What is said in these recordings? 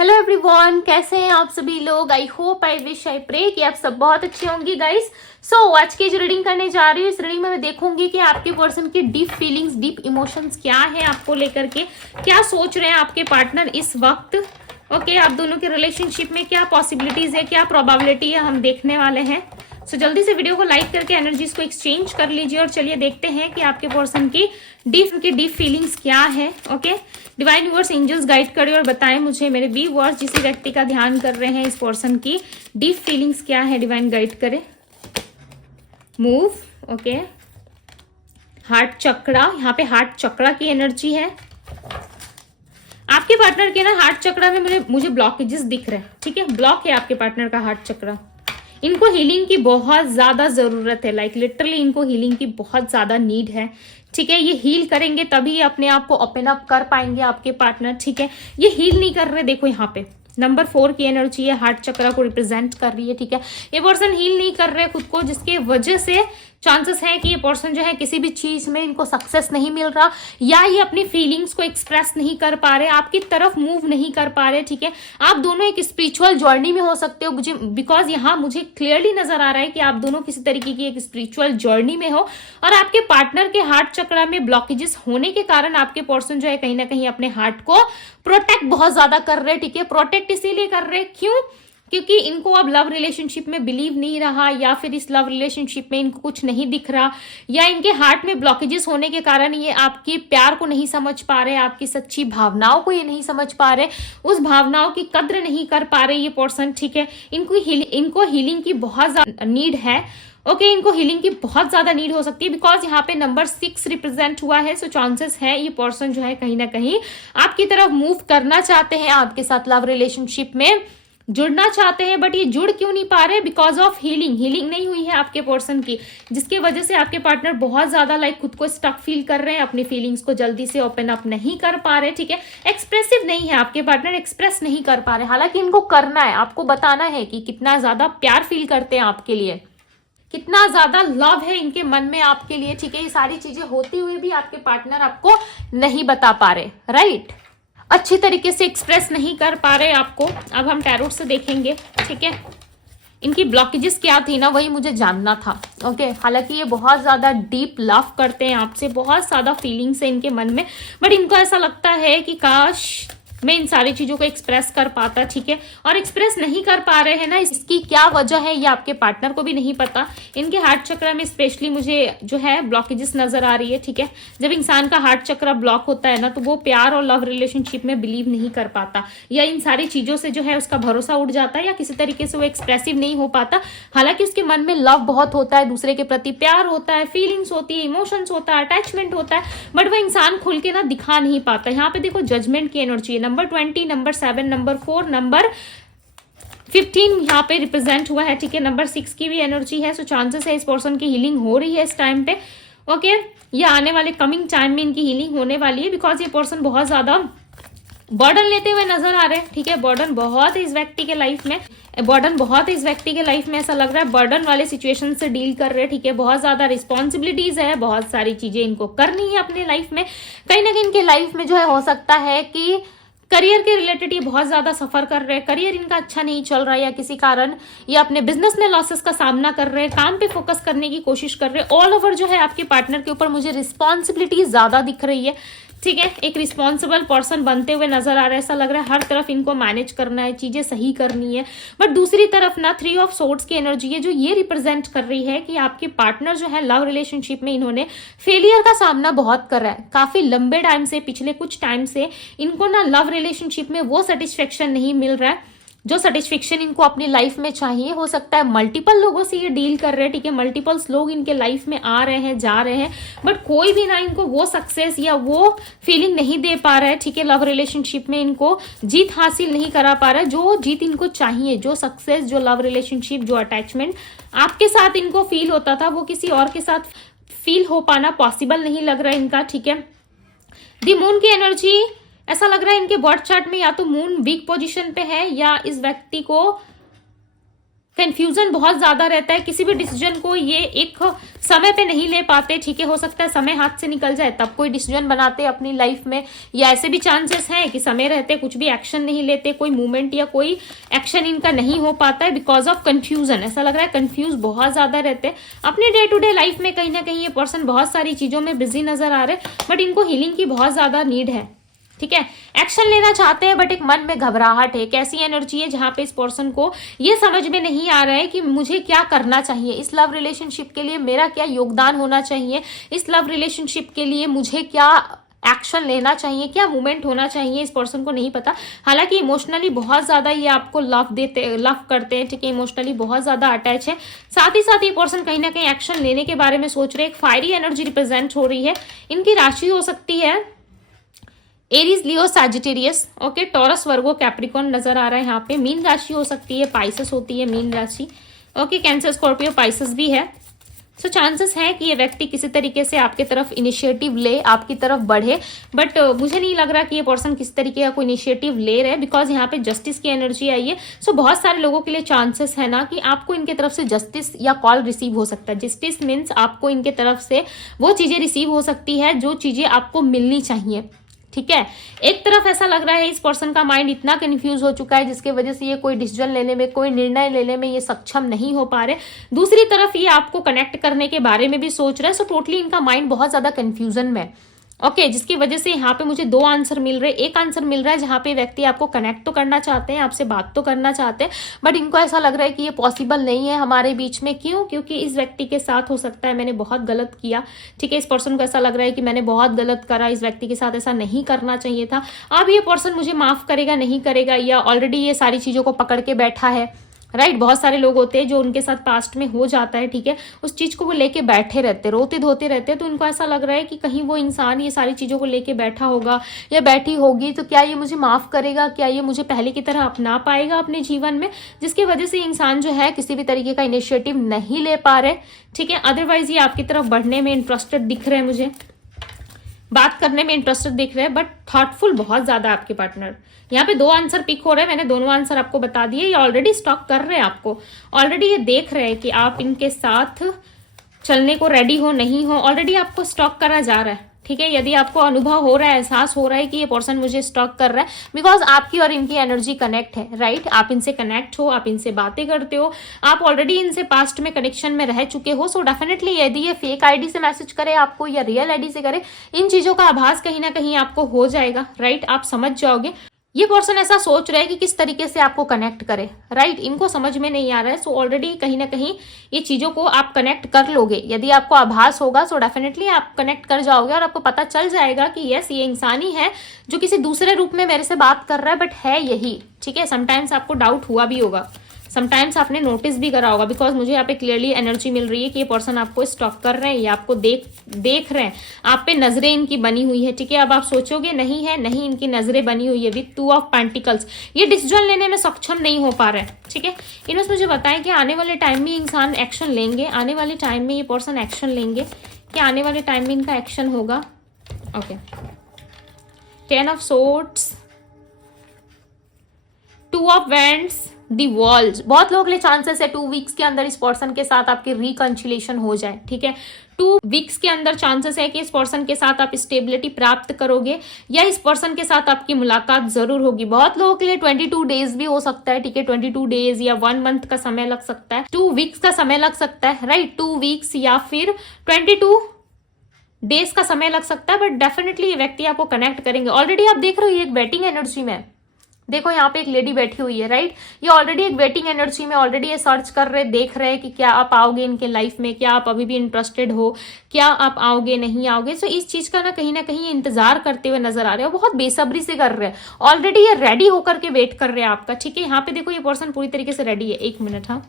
Hello everyone, कैसे हैं आप सभी लोग। I hope, I wish, I pray कि आप सब बहुत अच्छे होंगे गाइस। सो आज की जो रीडिंग करने जा रही हूँ, इस रीडिंग में मैं देखूंगी कि आपके पर्सन की डीप फीलिंग्स, डीप इमोशंस क्या है आपको लेकर के, क्या सोच रहे हैं आपके पार्टनर इस वक्त। ओके, आप दोनों के रिलेशनशिप में क्या पॉसिबिलिटीज है, क्या प्रोबेबिलिटी है, हम देखने वाले हैं। सो जल्दी से वीडियो को लाइक करके एनर्जीज को एक्सचेंज कर लीजिए और चलिए देखते हैं कि आपके पर्सन की डीप फीलिंग्स क्या है। Okay, divine viewers, angels guide करें और बताएं मुझे मेरे व्यूअर्स जिस व्यक्ति का ध्यान कर रहे हैं, इस पर्सन की डीप फीलिंग्स क्या है। डिवाइन गाइड करें। मूव। ओके, हार्ट चक्रा, यहाँ पे हार्ट चक्रा की एनर्जी है। आपके पार्टनर के ना हार्ट चक्रा में मुझे ब्लॉकेजेस दिख रहे हैं। ठीक है, ब्लॉक है आपके पार्टनर का हार्ट चक्रा। इनको हीलिंग की बहुत ज्यादा जरूरत है, लाइक लिटरली इनको हीलिंग की बहुत ज्यादा नीड है। ठीक है, ये हील करेंगे तभी अपने आप को ओपन अप कर पाएंगे आपके पार्टनर। ठीक है, ये हील नहीं कर रहे। देखो यहाँ पे नंबर 4 की एनर्जी है, हार्ट चक्रा को रिप्रेजेंट कर रही है। ठीक है, ये पर्सन हील नहीं कर रहे खुद को, जिसके वजह से चांसेस है कि ये पर्सन जो है किसी भी चीज में इनको सक्सेस नहीं मिल रहा, या ये अपनी फीलिंग्स को एक्सप्रेस नहीं कर पा रहे, आपकी तरफ मूव नहीं कर पा रहे। ठीक है, आप दोनों एक स्पिरिचुअल जर्नी में हो सकते हो, मुझे बिकॉज यहाँ मुझे क्लियरली नजर आ रहा है कि आप दोनों किसी तरीके की एक स्पिरिचुअल जर्नी में हो, और आपके पार्टनर के हार्ट चक्रा में ब्लॉकेजेस होने के कारण आपके पर्सन जो है कहीं ना कहीं अपने हार्ट को प्रोटेक्ट बहुत ज्यादा कर रहे हैं। ठीक है, प्रोटेक्ट इसीलिए कर रहे हैं, क्यों? क्योंकि इनको अब लव रिलेशनशिप में बिलीव नहीं रहा, या फिर इस लव रिलेशनशिप में इनको कुछ नहीं दिख रहा, या इनके हार्ट में ब्लॉकेजेस होने के कारण ये आपके प्यार को नहीं समझ पा रहे, आपकी सच्ची भावनाओं को ये नहीं समझ पा रहे, उस भावनाओं की कद्र नहीं कर पा रहे ये पर्सन। ठीक है, इनको हीलिंग की बहुत ज्यादा नीड है। ओके, इनको हीलिंग की बहुत ज्यादा नीड हो सकती है, बिकॉज यहाँ पे नंबर 6 रिप्रेजेंट हुआ है। सो चांसेस है ये पर्सन जो है कहीं ना कहीं आपकी तरफ मूव करना चाहते हैं, आपके साथ लव रिलेशनशिप में जुड़ना चाहते हैं, बट ये जुड़ क्यों नहीं पा रहे? बिकॉज ऑफ हीलिंग नहीं हुई है आपके पर्सन की, जिसके वजह से आपके पार्टनर बहुत ज्यादा लाइक खुद को स्टक फील कर रहे हैं, अपनी फीलिंग्स को जल्दी से ओपन अप नहीं कर पा रहे। ठीक है, एक्सप्रेसिव नहीं है आपके पार्टनर, एक्सप्रेस नहीं कर पा रहे, हालांकि इनको करना है, आपको बताना है कि कितना ज्यादा प्यार फील करते हैं आपके लिए, कितना ज्यादा लव है इनके मन में आपके लिए। ठीक है, ये सारी चीजें होती हुई भी आपके पार्टनर आपको नहीं बता पा रहे, राइट, अच्छी तरीके से एक्सप्रेस नहीं कर पा रहे आपको। अब हम टैरोट से देखेंगे। ठीक है, इनकी ब्लॉकेजेस क्या थी ना, वही मुझे जानना था। ओके, हालांकि ये बहुत ज्यादा डीप लव करते हैं आपसे, बहुत ज्यादा फीलिंग्स है इनके मन में, बट इनको ऐसा लगता है कि काश मैं इन सारी चीजों को एक्सप्रेस कर पाता। ठीक है, और एक्सप्रेस नहीं कर पा रहे हैं ना, इसकी क्या वजह है ये आपके पार्टनर को भी नहीं पता। इनके हार्ट चक्र में स्पेशली मुझे जो है ब्लॉकेजेस नजर आ रही है। ठीक है, जब इंसान का हार्ट चक्र ब्लॉक होता है ना, तो वो प्यार और लव रिलेशनशिप में बिलीव नहीं कर पाता, या इन सारी चीजों से जो है उसका भरोसा उठ जाता है, या किसी तरीके से वो एक्सप्रेसिव नहीं हो पाता। हालांकि उसके मन में लव बहुत होता है, दूसरे के प्रति प्यार होता है, फीलिंग्स होती है, इमोशंस होता है, अटैचमेंट होता है, बट वो इंसान खुल के ना दिखा नहीं पाता। यहाँ पे देखो जजमेंट की एनर्जी है, नंबर 20, नंबर 7, नंबर 4, नंबर 15 यहाँ पे रिप्रेजेंट हुआ है। ठीक है, नंबर 6 की भी एनर्जी है। सो चांसेस है इस पर्सन की हीलिंग हो रही है इस टाइम पे। ओके, ये आने वाले कमिंग टाइम में इनकी हीलिंग होने वाली है, बिकॉज ये पर्सन बहुत ज्यादा बर्डन लेते हुए नजर आ रहे हैं। ठीक है, बर्डन बहुत है इस व्यक्ति के लाइफ में, बर्डन बहुत है इस व्यक्ति के लाइफ में, ऐसा लग रहा है बर्डन वाले सिचुएशन से डील कर रहे हैं। ठीक है, बहुत ज्यादा रिस्पॉन्सिबिलिटीज है, बहुत सारी चीजें इनको करनी है अपने लाइफ में। कहीं ना कहीं इनके लाइफ में जो है हो सकता है कि करियर के रिलेटेड ये बहुत ज्यादा सफर कर रहे हैं, करियर इनका अच्छा नहीं चल रहा है, या किसी कारण ये अपने बिजनेस में लॉसेस का सामना कर रहे हैं, काम पे फोकस करने की कोशिश कर रहे हैं। ऑल ओवर जो है आपके पार्टनर के ऊपर मुझे रिस्पॉन्सिबिलिटी ज्यादा दिख रही है। ठीक है, एक रिस्पॉन्सिबल पर्सन बनते हुए नजर आ रहा है, ऐसा लग रहा है हर तरफ इनको मैनेज करना है, चीजें सही करनी है। बट दूसरी तरफ ना 3 ऑफ सोर्ड्स की एनर्जी है, जो ये रिप्रेजेंट कर रही है कि आपके पार्टनर जो है लव रिलेशनशिप में इन्होंने फेलियर का सामना बहुत कर रहा है, काफी लंबे टाइम से, पिछले कुछ टाइम से इनको ना लव रिलेशनशिप में वो सेटिस्फेक्शन नहीं मिल रहा है जो सेटिस्फेक्शन इनको अपनी लाइफ में चाहिए। हो सकता है मल्टीपल लोगों से ये डील कर रहे हैं। ठीक है, मल्टीपल्स लोग इनके लाइफ में आ रहे हैं, जा रहे हैं, बट कोई भी ना इनको वो सक्सेस या वो फीलिंग नहीं दे पा रहा है। ठीक है, लव रिलेशनशिप में इनको जीत हासिल नहीं करा पा रहा है, जो जीत इनको चाहिए, जो सक्सेस, जो लव रिलेशनशिप, जो अटैचमेंट आपके साथ इनको फील होता था, वो किसी और के साथ फील हो पाना पॉसिबल नहीं लग रहा है इनका। ठीक है, दी मून की एनर्जी, ऐसा लग रहा है इनके बर्थ चार्ट में या तो मून वीक पोजीशन पे है, या इस व्यक्ति को कंफ्यूजन बहुत ज्यादा रहता है, किसी भी डिसीजन को ये एक समय पे नहीं ले पाते, ठीक है। हो सकता है समय हाथ से निकल जाए तब कोई डिसीजन बनाते अपनी लाइफ में, या ऐसे भी चांसेस हैं कि समय रहते कुछ भी एक्शन नहीं लेते, कोई मूवमेंट या कोई एक्शन इनका नहीं हो पाता है बिकॉज ऑफ कंफ्यूजन। ऐसा लग रहा है कंफ्यूज बहुत ज्यादा रहते हैं अपने डे टू डे लाइफ में। कहीं ना कहीं ये पर्सन बहुत सारी चीजों में बिजी नजर आ रहे हैं, बट इनको हीलिंग की बहुत ज्यादा नीड है, ठीक है। एक्शन लेना चाहते हैं बट एक मन में घबराहट है। कैसी एनर्जी है जहां पे इस पर्सन को ये समझ में नहीं आ रहा है कि मुझे क्या करना चाहिए, इस लव रिलेशनशिप के लिए मेरा क्या योगदान होना चाहिए, इस लव रिलेशनशिप के लिए मुझे क्या एक्शन लेना चाहिए, क्या मूवमेंट होना चाहिए, इस पर्सन को नहीं पता। हालांकि इमोशनली बहुत ज्यादा ये आपको लव करते हैं, ठीक है। इमोशनली बहुत ज्यादा अटैच है। साथ ही साथ ये पर्सन कहीं ना कहीं एक्शन लेने के बारे में सोच रहे हैं। एक फायरी एनर्जी रिप्रेजेंट हो रही है। इनकी राशि हो सकती है एरीज, लियो, सैजिटेरियस, ओके। टॉरस, वर्गो, कैप्रिकॉर्न नजर आ रहा है यहाँ पे। मीन राशि हो सकती है, पाइसेस होती है मीन राशि, ओके। कैंसर, स्कॉर्पियो, पाइसेस भी है। सो चांसेस है कि ये व्यक्ति किसी तरीके से आपकी तरफ इनिशिएटिव ले, आपकी तरफ बढ़े, बट मुझे नहीं लग रहा कि ये पर्सन किस तरीके का कोई इनिशिएटिव ले रहे हैं बिकॉज यहाँ पे जस्टिस की एनर्जी आई है। सो बहुत सारे लोगों के लिए चांसेस है ना कि आपको इनके तरफ से जस्टिस या कॉल रिसीव हो सकता है। जस्टिस मीन्स आपको इनके तरफ से वो चीजें रिसीव हो सकती है जो चीजें आपको मिलनी चाहिए, ठीक है। एक तरफ ऐसा लग रहा है इस पर्सन का माइंड इतना कंफ्यूज हो चुका है जिसकी वजह से ये कोई डिसीजन लेने में, कोई निर्णय लेने में ये सक्षम नहीं हो पा रहे। दूसरी तरफ ये आपको कनेक्ट करने के बारे में भी सोच रहा है। सो टोटली इनका माइंड बहुत ज्यादा कंफ्यूजन में, ओके। जिसकी वजह से यहाँ पे मुझे 2 आंसर मिल रहे। एक आंसर मिल रहा है जहाँ पे व्यक्ति आपको कनेक्ट तो करना चाहते हैं, आपसे बात तो करना चाहते हैं, बट इनको ऐसा लग रहा है कि ये पॉसिबल नहीं है हमारे बीच में। क्यों? क्योंकि इस व्यक्ति के साथ हो सकता है मैंने बहुत गलत किया, ठीक है। इस पर्सन को ऐसा लग रहा है कि मैंने बहुत गलत करा, इस व्यक्ति के साथ ऐसा नहीं करना चाहिए था। अब ये पर्सन मुझे माफ करेगा नहीं करेगा, या ऑलरेडी ये सारी चीजों को पकड़ के बैठा है, राइट। बहुत सारे लोग होते हैं जो उनके साथ पास्ट में हो जाता है, ठीक है। उस चीज को वो लेके बैठे रहते, रोते धोते रहते हैं। तो उनको ऐसा लग रहा है कि कहीं वो इंसान ये सारी चीजों को लेके बैठा होगा या बैठी होगी, तो क्या ये मुझे माफ करेगा, क्या ये मुझे पहले की तरह अपना पाएगा अपने जीवन में, जिसकी वजह से इंसान जो है किसी भी तरीके का इनिशिएटिव नहीं ले पा रहे, ठीक है। अदरवाइज ये आपकी तरफ बढ़ने में इंटरेस्टेड दिख रहे हैं, मुझे बात करने में इंटरेस्टेड दिख रहे हैं, बट थॉटफुल बहुत ज्यादा आपके पार्टनर। यहाँ पे 2 आंसर पिक हो रहे हैं, मैंने दोनों आंसर आपको बता दिए। ये ऑलरेडी स्टॉक कर रहे हैं आपको, ऑलरेडी ये देख रहे हैं कि आप इनके साथ चलने को रेडी हो नहीं हो, ऑलरेडी आपको स्टॉक करा जा रहा है, ठीक है। यदि आपको अनुभव हो रहा है, एहसास हो रहा है कि ये पर्सन मुझे स्टॉक कर रहा है, बिकॉज आपकी और इनकी एनर्जी कनेक्ट है, राइट। आप इनसे कनेक्ट हो, आप इनसे बातें करते हो, आप ऑलरेडी इनसे पास्ट में कनेक्शन में रह चुके हो। सो डेफिनेटली यदि ये फेक आईडी से मैसेज करे आपको या रियल आईडी से करे, इन चीजों का आभास कहीं ना कहीं आपको हो जाएगा, राइट। आप समझ जाओगे ये पर्सन ऐसा सोच रहे हैं कि किस तरीके से आपको कनेक्ट करे, राइट। इनको समझ में नहीं आ रहा है। सो ऑलरेडी कहीं ना कहीं ये चीजों को आप कनेक्ट कर लोगे। यदि आपको आभास होगा सो डेफिनेटली आप कनेक्ट कर जाओगे और आपको पता चल जाएगा कि यस ये इंसान ही है जो किसी दूसरे रूप में मेरे से बात कर रहा है, बट है यही, ठीक है। समटाइम्स आपको डाउट हुआ भी होगा, समटाइम्स आपने नोटिस भी करा होगा, बिकॉज मुझे यहाँ पे क्लियरली एनर्जी मिल रही है कि ये पर्सन आपको स्टॉक कर रहे हैं, ये आपको देख रहे हैं, आप पे नजरें इनकी बनी हुई है, ठीक है। अब आप सोचोगे नहीं है, नहीं, इनकी नजरें बनी हुई है विद 2 ऑफ पेंटिकल्स। ये डिसीजन लेने में सक्षम नहीं हो पा रहे हैं, ठीक है। इन्होंने मुझे बताया कि आने वाले टाइम में इंसान एक्शन लेंगे, आने वाले टाइम में ये पर्सन एक्शन लेंगे, कि आने वाले टाइम में इनका एक्शन होगा, okay. 10 of swords, 2 of wands, the walls. बहुत लोगों के लिए चांसेस है 2 वीक्स के अंदर इस पर्सन के साथ आपकी रिकंसिलिएशन हो जाए, ठीक है। 2 वीक्स के अंदर चांसेस है कि इस पर्सन के साथ आप स्टेबिलिटी प्राप्त करोगे या इस पर्सन के साथ आपकी मुलाकात जरूर होगी। बहुत लोगों के लिए 22 डेज भी हो सकता है, ठीक है। 22 डेज या 1 मंथ का समय लग सकता है, 2 वीक्स का समय लग सकता है, राइट। 2 वीक्स या फिर 22 डेज का समय लग सकता है, बट डेफिनेटली ये व्यक्ति आपको कनेक्ट करेंगे। ऑलरेडी आप देख रहे हो ये एक वेटिंग एनर्जी में, देखो यहाँ पे एक लेडी बैठी हुई है, राइट। ये ऑलरेडी एक वेटिंग एनर्जी में, ऑलरेडी ये सर्च कर रहे, देख रहे हैं कि क्या आप आओगे इनके लाइफ में, क्या आप अभी भी इंटरेस्टेड हो, क्या आप आओगे नहीं आओगे। सो इस चीज का ना कहीं इंतजार करते हुए नजर आ रहे हो, बहुत बेसब्री से कर रहे हैं। ऑलरेडी ये रेडी होकर के वेट कर रहे हैं आपका, ठीक है। यहाँ पे देखो ये पर्सन पूरी तरीके से रेडी है। 1 मिनट, हाँ,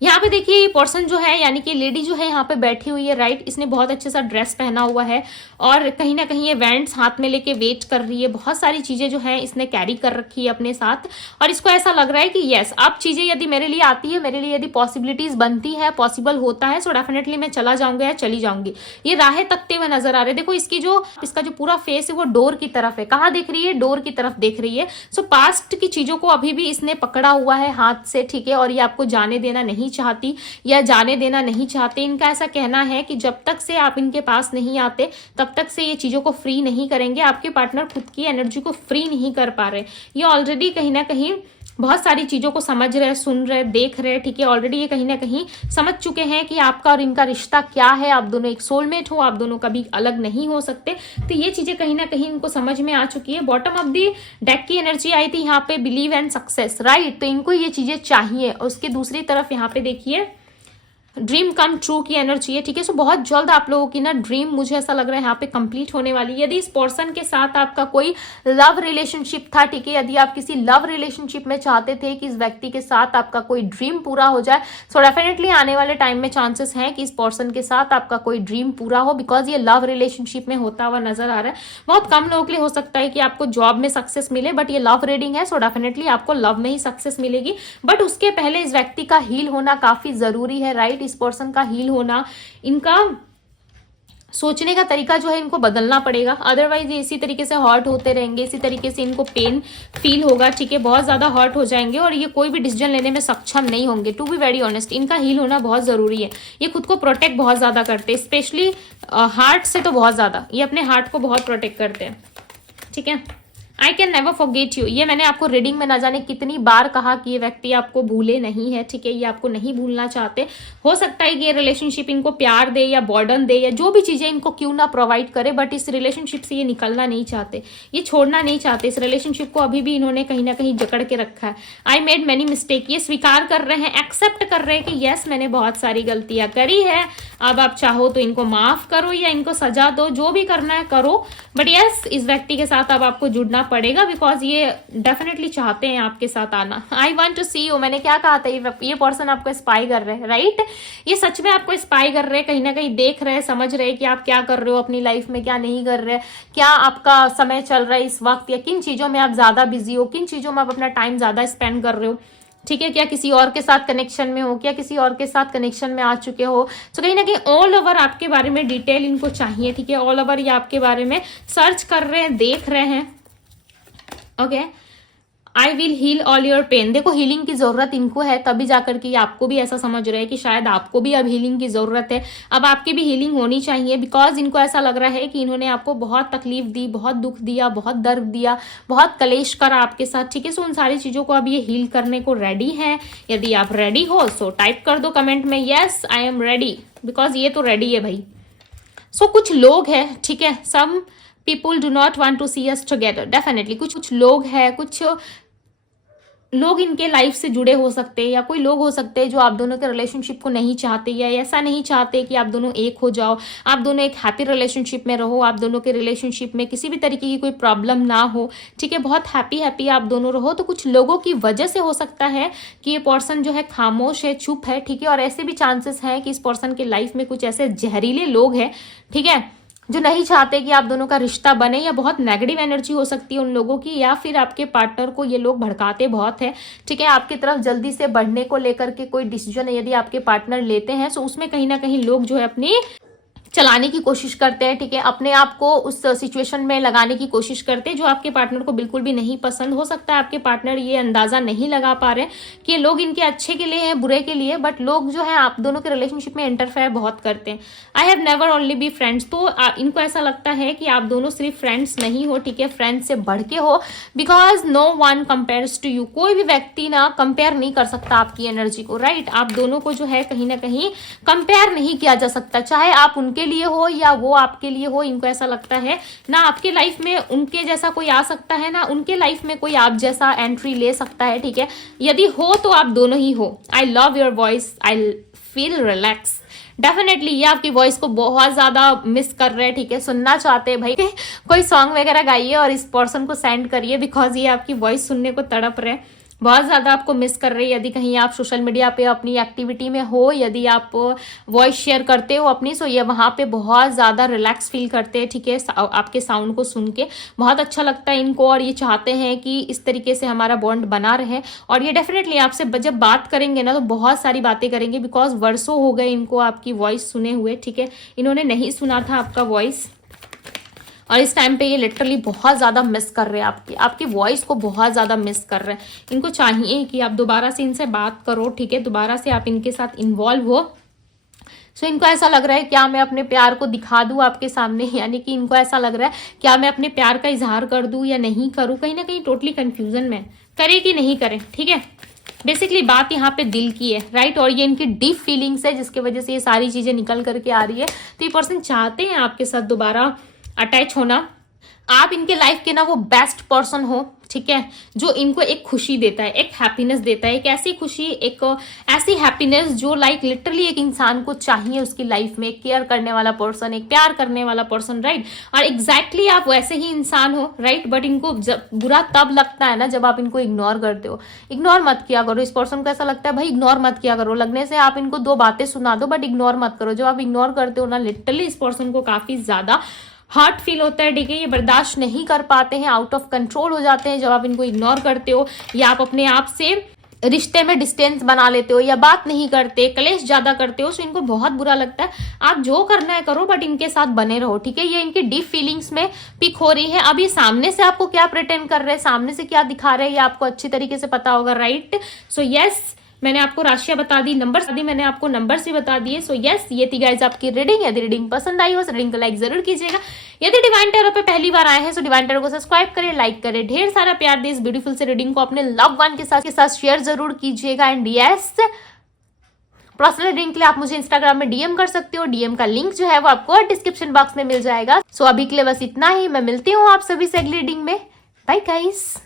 यहाँ पे देखिए ये पर्सन जो है यानी कि लेडी जो है यहाँ पे बैठी हुई है, राइट। इसने बहुत अच्छे सा ड्रेस पहना हुआ है और कहीं ना कहीं ये वेंट्स हाथ में लेके वेट कर रही है। बहुत सारी चीजें जो है इसने कैरी कर रखी है अपने साथ और इसको ऐसा लग रहा है कि यस, अब चीजें यदि मेरे लिए आती है, मेरे लिए यदि पॉसिबिलिटीज बनती है, पॉसिबल होता है, सो डेफिनेटली मैं चला जाऊंगा या चली जाऊंगी। ये राहें तकते हुए नजर आ रहे हैं। देखो इसका जो पूरा फेस है वो डोर की तरफ है। कहाँ देख रही है? डोर की तरफ देख रही है। सो पास्ट की चीजों को अभी भी इसने पकड़ा हुआ है हाथ से, ठीक है, और ये आपको जाने देना नहीं चाहती या जाने देना नहीं चाहते। इनका ऐसा कहना है कि जब तक से आप इनके पास नहीं आते तब तक से ये चीजों को फ्री नहीं करेंगे। आपके पार्टनर खुद की एनर्जी को फ्री नहीं कर पा रहे। ये ऑलरेडी कहीं ना कहीं बहुत सारी चीजों को समझ रहे, सुन रहे, देख रहे, ठीक है। ऑलरेडी ये कहीं ना कहीं समझ चुके हैं कि आपका और इनका रिश्ता क्या है। आप दोनों एक सोलमेट हो, आप दोनों कभी अलग नहीं हो सकते। तो ये चीजें कहीं ना कहीं इनको समझ में आ चुकी है। बॉटम ऑफ दी डेक की एनर्जी आई थी यहाँ पे बिलीव एंड सक्सेस, राइट। तो इनको ये चीजें चाहिए। उसके दूसरी तरफ यहाँ पे देखिए ड्रीम कम ट्रू की एनर्जी है, ठीक है। सो बहुत जल्द आप लोगों की ना ड्रीम, मुझे ऐसा लग रहा है यहाँ पे कंप्लीट होने वाली है। यदि इस पर्सन के साथ आपका कोई लव रिलेशनशिप था, ठीक है, यदि आप किसी लव रिलेशनशिप में चाहते थे कि इस व्यक्ति के साथ आपका कोई ड्रीम पूरा हो जाए, सो डेफिनेटली आने वाले टाइम में चांसेस हैं कि इस पर्सन के साथ आपका कोई ड्रीम पूरा हो, बिकॉज ये लव रिलेशनशिप में होता हुआ नजर आ रहा है। बहुत कम लोगों के लिए हो सकता है कि आपको जॉब में सक्सेस मिले, बट ये लव रीडिंग है, सो डेफिनेटली आपको लव में ही सक्सेस मिलेगी। बट उसके पहले इस व्यक्ति का हील होना काफी जरूरी है, राइट। इस पर्सन का हील होना, इनका सोचने का तरीका जो है इनको बदलना पड़ेगा। अदरवाइज ये इसी तरीके से हर्ट होते रहेंगे, इसी तरीके से इनको पेन फील होगा, ठीक है। बहुत ज्यादा हर्ट हो जाएंगे और ये कोई भी डिसीजन लेने में सक्षम नहीं होंगे। टू बी वेरी ऑनेस्ट, इनका हील होना बहुत जरूरी है। ये खुद को प्रोटेक्ट बहुत ज्यादा करते हैं, स्पेशली हार्ट से तो बहुत ज्यादा। ये अपने हार्ट को बहुत प्रोटेक्ट करते हैं, ठीक है। I can never forget you, ये मैंने आपको रीडिंग में ना जाने कितनी बार कहा कि ये व्यक्ति आपको भूले नहीं है, ठीक है। ये आपको नहीं भूलना चाहते। हो सकता है कि ये रिलेशनशिप इनको प्यार दे या बॉर्डन दे या जो भी चीजें इनको क्यों ना प्रोवाइड करे, बट इस रिलेशनशिप से ये निकलना नहीं चाहते, ये छोड़ना नहीं चाहते। इस रिलेशनशिप को अभी भी इन्होंने कहीं ना कहीं जकड़ के रखा है। आई मेड मैनी मिस्टेक, ये स्वीकार कर रहे हैं, एक्सेप्ट कर रहे हैं कि यस मैंने बहुत सारी गलतियां करी है। अब आप चाहो तो इनको माफ करो या इनको सजा दो, जो भी करना है करो, बट यस इस व्यक्ति के साथ अब आपको जुड़ना पड़ेगा, बिकॉज ये डेफिनेटली चाहते हैं आपके साथ आना। I want to see you, मैंने क्या कहा था, ये पर्सन आपको स्पाई कर रहे हैं, राइट। ये सच में आपको स्पाई कर रहे हैं, कहीं ना कहीं देख रहे हैं, समझ रहे हैं कि आप क्या कर रहे हो अपनी लाइफ में, क्या नहीं कर रहे, क्या आपका समय चल रहा है इस वक्त, या किन चीजों में आप ज्यादा बिजी हो, किन चीजों में आप अपना टाइम ज्यादा स्पेंड कर रहे हो, ठीक है। क्या किसी और के साथ कनेक्शन में हो, क्या किसी और के साथ कनेक्शन में आ चुके हो। तो कहीं ना कहीं ऑल ओवर आपके बारे में डिटेल इनको चाहिए, ठीक है। ऑल ओवर ये आपके बारे में सर्च कर रहे हैं, देख रहे हैं, okay. I will heal all your pain, देखो हीलिंग की जरूरत इनको है, तभी जाकर के आपको भी ऐसा समझ रहे हैं कि शायद आपको भी अब हीलिंग की जरूरत है। अब आपकी भी हीलिंग होनी चाहिए, बिकॉज इनको ऐसा लग रहा है कि इन्होंने आपको बहुत तकलीफ दी, बहुत दुख दिया, बहुत दर्द दिया, बहुत कलेश करा आपके साथ, ठीक है। सो उन सारी चीजों को अब ये हील करने को रेडी है। यदि आप रेडी हो सो टाइप कर दो कमेंट में yes I am ready, because ये तो रेडी है भाई। सो कुछ लोग हैं, ठीक है, some people do not want to see us together, definitely कुछ लोग हैं, कुछ लोग इनके लाइफ से जुड़े हो सकते हैं, या कोई लोग हो सकते हैं जो आप दोनों के रिलेशनशिप को नहीं चाहते, या ऐसा नहीं चाहते कि आप दोनों एक हो जाओ, आप दोनों एक हैप्पी रिलेशनशिप में रहो, आप दोनों के रिलेशनशिप में किसी भी तरीके की कोई प्रॉब्लम ना हो, ठीक है, बहुत हैप्पी आप दोनों रहो। तो कुछ लोगों की वजह से हो सकता है कि ये पर्सन जो है खामोश है, चुप है, ठीक है। और ऐसे भी चांसेस हैं कि इस पर्सन के लाइफ में कुछ ऐसे जहरीले लोग हैं, ठीक है, जो नहीं चाहते कि आप दोनों का रिश्ता बने, या बहुत नेगेटिव एनर्जी हो सकती है उन लोगों की, या फिर आपके पार्टनर को ये लोग भड़काते बहुत है, ठीक है। आपकी तरफ जल्दी से बढ़ने को लेकर के कोई डिसीजन यदि आपके पार्टनर लेते हैं तो उसमें कहीं ना कहीं लोग जो है अपनी चलाने की कोशिश करते हैं, ठीक है, अपने आप को उस सिचुएशन में लगाने की कोशिश करते हैं जो आपके पार्टनर को बिल्कुल भी नहीं पसंद। हो सकता है आपके पार्टनर ये अंदाजा नहीं लगा पा रहे कि ये लोग इनके अच्छे के लिए हैं, बुरे के लिए, बट लोग जो है आप दोनों के रिलेशनशिप में इंटरफेयर बहुत करते हैं। I have never only be friends, तो इनको ऐसा लगता है कि आप दोनों सिर्फ फ्रेंड्स नहीं हो, ठीक है, फ्रेंड्स से बढ़ के हो, because no one compares to you, कोई भी व्यक्ति ना कंपेयर नहीं कर सकता आपकी एनर्जी को, राइट। आप दोनों को जो है कहीं ना कहीं कंपेयर नहीं किया जा सकता, चाहे आप उनके लिए हो या वो आपके लिए हो। इनको ऐसा लगता है ना आपके लाइफ में उनके जैसा कोई आ सकता है, ना उनके लाइफ में कोई आप जैसा एंट्री ले सकता है, ठीक है। यदि हो तो आप दोनों ही हो। I love your voice, I feel relax, definitely ये आपकी वॉइस को बहुत ज्यादा मिस कर रहे हैं, ठीक है, सुनना चाहते हैं भाई। कोई सॉन्ग वगैरह गाइए और इस पर्सन को सेंड करिए, बिकॉज ये आपकी वॉइस सुनने को तड़प रहे हैं। बहुत ज़्यादा आपको मिस कर रही है। यदि कहीं आप सोशल मीडिया पे अपनी एक्टिविटी में हो, यदि आप वॉइस शेयर करते हो अपनी, सो ये वहाँ पे बहुत ज़्यादा रिलैक्स फील करते हैं, ठीक है, आपके साउंड को सुन के बहुत अच्छा लगता है इनको, और ये चाहते हैं कि इस तरीके से हमारा बॉन्ड बना रहे। और ये डेफिनेटली आपसे जब बात करेंगे ना तो बहुत सारी बातें करेंगे, बिकॉज वर्षों हो गए इनको आपकी वॉइस सुने हुए, ठीक है, इन्होंने नहीं सुना था आपका वॉइस, और इस टाइम पे ये लिटरली बहुत ज़्यादा मिस कर रहे हैं आपकी वॉइस को, बहुत ज़्यादा मिस कर रहे हैं। इनको चाहिए कि आप दोबारा से इनसे बात करो, ठीक है, दोबारा से आप इनके साथ इन्वॉल्व हो। सो इनको ऐसा लग रहा है क्या मैं अपने प्यार को दिखा दूं आपके सामने, यानी कि इनको ऐसा लग रहा है क्या मैं अपने प्यार का इजहार कर दूं या नहीं करूं, कहीं ना कहीं टोटली कंफ्यूजन में करे कि नहीं करे, ठीक है। बेसिकली बात यहाँ पे दिल की है, राइट, और ये इनकी डीप फीलिंग्स है जिसकी वजह से ये सारी चीजें निकल करके आ रही है। तो ये पर्सन चाहते हैं आपके साथ दोबारा अटैच होना, आप इनके लाइफ के ना वो बेस्ट पर्सन हो, ठीक है, जो इनको एक खुशी देता है, एक हैप्पीनेस देता है, एक ऐसी खुशी, एक ऐसी हैप्पीनेस जो लाइक लिटरली एक इंसान को चाहिए उसकी लाइफ में, एक केयर करने वाला पर्सन, एक प्यार करने वाला पर्सन, राइट। और एग्जैक्टली आप वैसे ही इंसान हो, राइट, बट इनको बुरा तब लगता है ना जब आप इनको इग्नोर करते हो। इग्नोर मत किया करो, इस पर्सन को ऐसा लगता है भाई इग्नोर मत किया करो, लगने से आप इनको 2 बातें सुना दो बट इग्नोर मत करो। जब आप इग्नोर करते हो ना, लिटरली इस पर्सन को काफी ज्यादा हार्ट फील होता है, ठीक है, ये बर्दाश्त नहीं कर पाते हैं, आउट ऑफ कंट्रोल हो जाते हैं जब आप इनको इग्नोर करते हो, या आप अपने आप से रिश्ते में डिस्टेंस बना लेते हो, या बात नहीं करते, क्लेश ज्यादा करते हो। सो इनको बहुत बुरा लगता है। आप जो करना है करो बट इनके साथ बने रहो, ठीक है। ये इनकी डीप फीलिंग्स में पिक हो रही है। अब ये सामने से आपको क्या प्रिटेंड कर रहे हैं, सामने से क्या दिखा रहे हैं, ये आपको अच्छी तरीके से पता होगा, राइट। सो यस, मैंने आपको राशियां बता दी, नंबर्स दी, मैंने आपको नंबर्स भी बता दिए। सो यस, ये थी गाइस आपकी रीडिंग। यदि रीडिंग पसंद आई हो तो रीडिंग को लाइक जरूर कीजिएगा। यदि डिवाइन टैरो पे पहली बार आए हैं तो डिवाइन टैरो को सब्सक्राइब करें, लाइक करें, ढेर सारा प्यार दे। इस ब्यूटीफुल से रीडिंग को अपने लव वन के साथ शेयर जरूर कीजिएगा। एंड यस, पर्सनल रीडिंग के लिए आप मुझे इंस्टाग्राम में डीएम कर सकते हो, डीएम का लिंक जो है वो आपको डिस्क्रिप्शन बॉक्स में मिल जाएगा। सो अभी के लिए बस इतना ही, मैं मिलती हूँ आप सभी से अगली रीडिंग में। Bye guys.